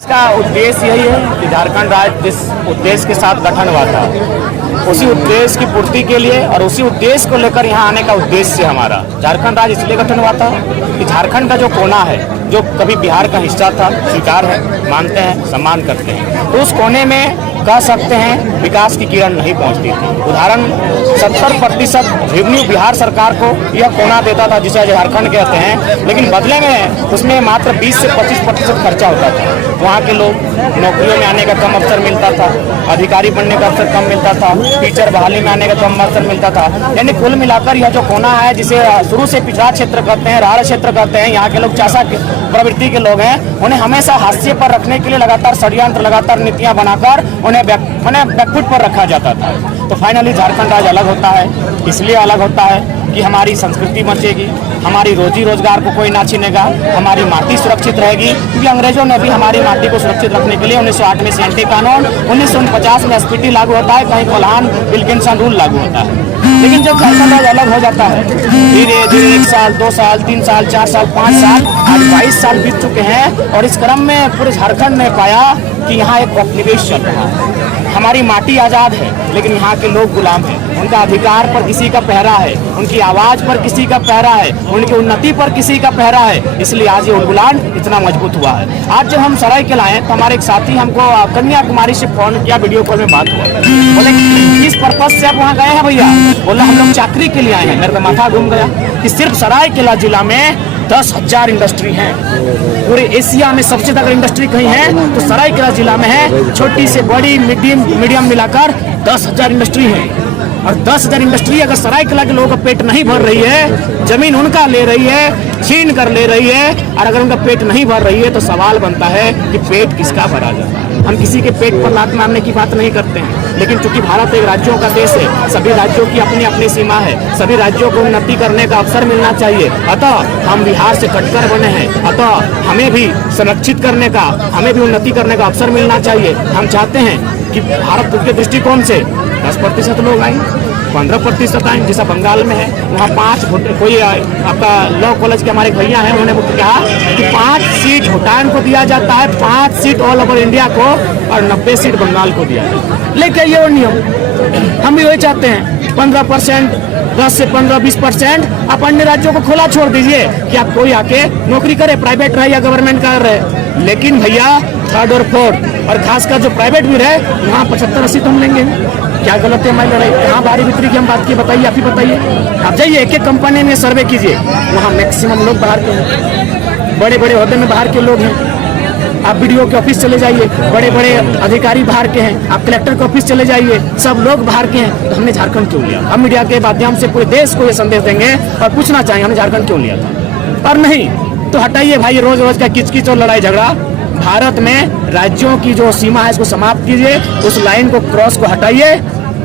इसका उद्देश्य यही है कि झारखंड राज्य जिस उद्देश्य के साथ गठन हुआ था उसी उद्देश्य की पूर्ति के लिए और उसी उद्देश्य को लेकर यहाँ आने का उद्देश्य हमारा झारखंड राज्य इसलिए गठन हुआ था कि झारखंड का जो कोना है जो कभी बिहार का हिस्सा था स्वीकार है, मानते हैं, सम्मान करते हैं, तो उस कोने में कह सकते हैं विकास की किरण नहीं पहुंचती थी। उदाहरण 70% रेवेन्यू बिहार सरकार को यह कोना देता था जिसे झारखंड कहते हैं, लेकिन बदले में उसमें मात्र 20 से 25% खर्चा होता था। वहाँ के लोग नौकरियों में आने का कम अवसर मिलता था, अधिकारी बनने का अवसर कम मिलता था, टीचर बहाली में आने का कम अवसर मिलता था। यानी कुल मिलाकर यह जो कोना है जिसे शुरू से पिछड़ा क्षेत्र कहते हैं, राढ़ क्षेत्र कहते हैं, यहाँ के लोग चासा प्रवृत्ति के लोग हैं, उन्हें हमेशा हाशिए पर रखने के लिए लगातार षड्यंत्र, लगातार नीतियाँ बनाकर उन्हें बैकफुट पर रखा जाता था। तो फाइनली झारखंड राज्य अलग होता है, इसलिए अलग होता है कि हमारी संस्कृति बचेगी, हमारी रोजी रोजगार को कोई ना छीनेगा, हमारी माटी सुरक्षित रहेगी, क्योंकि अंग्रेजों ने भी हमारी माटी को सुरक्षित रखने के लिए 1908 में सीएनटी कानून, 1949 में एसपीटी लागू होता है, कहीं कोल्हान विल्किंसन रूल लागू होता है। लेकिन जब झारखंड राज्य अलग हो जाता है, धीरे धीरे 1 साल, 2 साल, 3 साल, 4 साल, 5 साल, आज 22 साल बीत चुके हैं और इस क्रम में पूरे झारखंड ने पाया कि यहाँ एक उपनिवेश चल रहा है। हमारी माटी आज़ाद है लेकिन यहाँ के लोग गुलाम हैं, उनका अधिकार पर किसी का पहरा है, उनकी आवाज़ पर किसी का पहरा है, उनकी उन्नति पर किसी का पहरा है। इसलिए आज ये उलगुलान इतना मजबूत हुआ है। आज जब हम सरायकेला आए तो हमारे एक साथी हमको कन्याकुमारी से फोन किया, वीडियो कॉल में बात हुआ, बोले किस पर्पज से आप वहाँ गए हैं भैया? बोला हम लोग चाकरी के लिए आए हैं। मेरा तो माथा घूम गया कि सिर्फ सरायकेला जिला में 10,000 इंडस्ट्री हैं। पूरे एशिया में सबसे ज्यादा इंडस्ट्री कहीं है तो सरायकेला जिला में है। छोटी से बड़ी मीडियम मिलाकर 10,000 इंडस्ट्री है। और 10,000 इंडस्ट्री अगर सरायकेला के लोगों का पेट नहीं भर रही है, जमीन उनका ले रही है, छीन कर ले रही है, और अगर उनका पेट नहीं भर रही है तो सवाल बनता है कि पेट किसका भरा जाता है। हम किसी के पेट पर लात मारने की बात नहीं करते हैं, लेकिन चूंकि भारत एक राज्यों का देश है, सभी राज्यों की अपनी अपनी सीमा है, सभी राज्यों को उन्नति करने का अवसर मिलना चाहिए। अतः हम बिहार से कटकर बने हैं, अतः हमें भी संरक्षित करने का, हमें भी उन्नति करने का अवसर मिलना चाहिए। हम चाहते हैं कि भारत के दृष्टिकोण से 10% लोग आए, 15% आए, जैसा बंगाल में है वहाँ 5 कोई आपका लॉ कॉलेज के हमारे भैया हैं, उन्होंने कहा कि 5 सीट भूटान को दिया जाता है, 5 सीट ऑल ओवर इंडिया को और 90 सीट बंगाल को दिया जाता है। लेकिन ये वो नियम हम भी वही चाहते हैं, 15%, 10 से 15-20% आप अन्य राज्यों को खुला छोड़ दीजिए कि आप कोई आके नौकरी करे, प्राइवेट रहे या गवर्नमेंट का रहे। लेकिन भैया 3rd और 4th और खासकर जो प्राइवेट भी रहे वहाँ 75-80 तो हम लेंगे। क्या गलत है हमारी लड़ाई? कहाँ बारी बिक्री की हम बात की, बताइए, आप ही बताइए। आप जाइए एक एक कंपनी में सर्वे कीजिए, वहाँ मैक्सिमम लोग बाहर के हैं, बड़े बड़े ओहदे में बाहर के लोग हैं। आप बीडीओ के ऑफिस चले जाइए, बड़े बड़े अधिकारी बाहर के हैं, आप कलेक्टर के ऑफिस चले जाइए, सब लोग बाहर के हैं। तो हमने झारखंड क्यों लिया? हम मीडिया के माध्यम से पूरे देश को ये संदेश देंगे और पूछना चाहेंगे हमने झारखंड क्यों लिया था। और नहीं तो हटाइए भाई रोज रोज का किचकिच और लड़ाई झगड़ा। भारत में राज्यों की जो सीमा है इसको समाप्त कीजिए, उस लाइन को क्रॉस को हटाइए।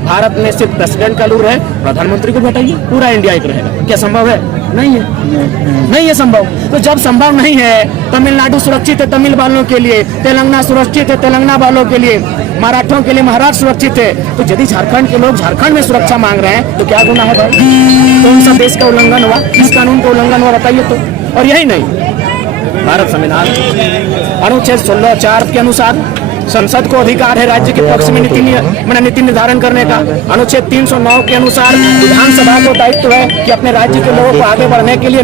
भारत में सिर्फ प्रेसिडेंट का रूल है, प्रधानमंत्री को भी हटाइए, पूरा इंडिया एक रहेगा। क्या संभव है? नहीं है, नहीं है संभव। तो जब संभव नहीं है, तमिलनाडु सुरक्षित है तमिल वालों के लिए, तेलंगाना सुरक्षित है तेलंगाना वालों के लिए, मराठों के लिए महाराष्ट्र सुरक्षित है, तो यदि झारखंड के लोग झारखंड में सुरक्षा मांग रहे हैं तो क्या गुनाह है? कौन सा देश का उल्लंघन हुआ? किस कानून का उल्लंघन हुआ बताइए तो। और यही नहीं, भारत संविधान अनुच्छेद 16(4) के अनुसार संसद को अधिकार है राज्य के पक्ष में नीति निर्धारण करने का। अनुच्छेद 309 के अनुसार विधानसभा को दायित्व है कि अपने राज्य के लोगों को आगे बढ़ने के लिए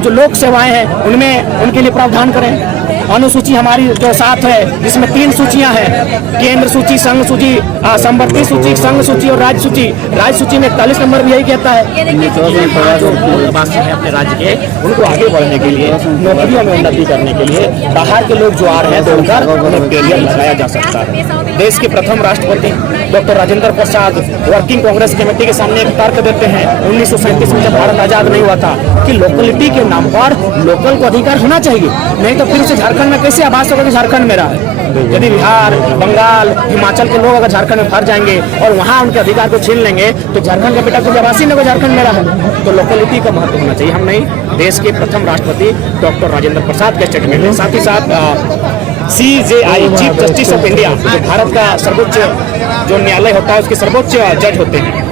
जो लोक सेवाएं हैं उनमें उनके लिए प्रावधान करें। अनुसूची हमारी जो 7 है जिसमें 3 सूचियां हैं, केंद्र सूची, संघ सूची, संवर्ती सूची, संघ सूची और राज्य सूची। राज्य सूची में 41 नंबर भी यही कहता है अपने राज्य के उनको आगे बढ़ने के लिए, नौकरियों में उन्नति करने के लिए बाहर के लोग जो आ रहे हैं दौड़कर उन्हें कैरियर बनाया जा सकता है। देश के प्रथम राष्ट्रपति doctor Rajendra Prasad working Congress committee के सामने एक तर्क देते हैं 1937 में जब भारत आजाद नहीं हुआ था कि लोकलिटी के नाम पर लोकल को अधिकार होना चाहिए, नहीं तो फिर उसे झारखंड में कैसे आभास होगा कि झारखंड में रहा है। यदि बिहार, बंगाल, हिमाचल के लोग अगर झारखंड में भर जाएंगे और वहाँ उनके अधिकार को छीन लेंगे तो झारखंड का बेटा तो आवासी लोग झारखंड में रहा है। तो लोकलिटी का महत्व होना चाहिए। हम नहीं, देश के प्रथम राष्ट्रपति डॉक्टर राजेंद्र प्रसाद के स्टेटमेंट है। साथ ही साथ CJI chief justice of India जो भारत का सर्वोच्च जो न्यायालय होता है उसके सर्वोच्च जज होते हैं,